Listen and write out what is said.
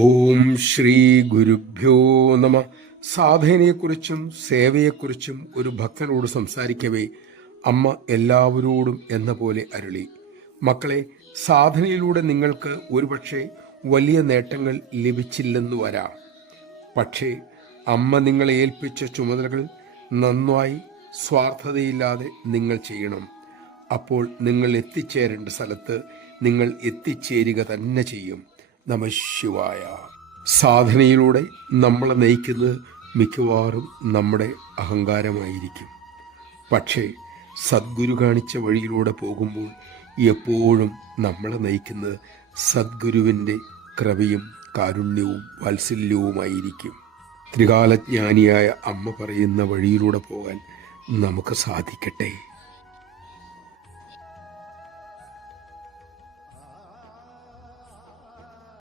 ഓം ശ്രീ ഗുരുഭ്യോ നമ. സാധനയെക്കുറിച്ചും സേവയെക്കുറിച്ചും ഒരു ഭക്തനോട് സംസാരിക്കവേ അമ്മ എല്ലാവരോടും എന്ന പോലെ അരുളി, മക്കളെ, സാധനയിലൂടെ നിങ്ങൾക്ക് ഒരുപക്ഷെ വലിയ നേട്ടങ്ങൾ ലഭിച്ചില്ലെന്നു വരാം. പക്ഷേ അമ്മ നിങ്ങളെ ഏൽപ്പിച്ച ചുമതലകൾ നന്നായി സ്വാർത്ഥതയില്ലാതെ നിങ്ങൾ ചെയ്യണം. അപ്പോൾ നിങ്ങൾ എത്തിച്ചേരേണ്ട സ്ഥലത്ത് നിങ്ങൾ എത്തിച്ചേരുക തന്നെ ചെയ്യും. നമഃശിവായ. സാധനയിലൂടെ നമ്മളെ നയിക്കുന്നത് മിക്കവാറും നമ്മുടെ അഹങ്കാരമായിരിക്കും. പക്ഷേ സദ്ഗുരു കാണിച്ച വഴിയിലൂടെ പോകുമ്പോൾ എപ്പോഴും നമ്മളെ നയിക്കുന്നത് സദ്ഗുരുവിൻ്റെ കൃപയും കാരുണ്യവും വാത്സല്യവുമായിരിക്കും. ത്രികാലജ്ഞാനിയായ അമ്മ പറയുന്ന വഴിയിലൂടെ പോകാൻ നമുക്ക് സാധിക്കട്ടെ.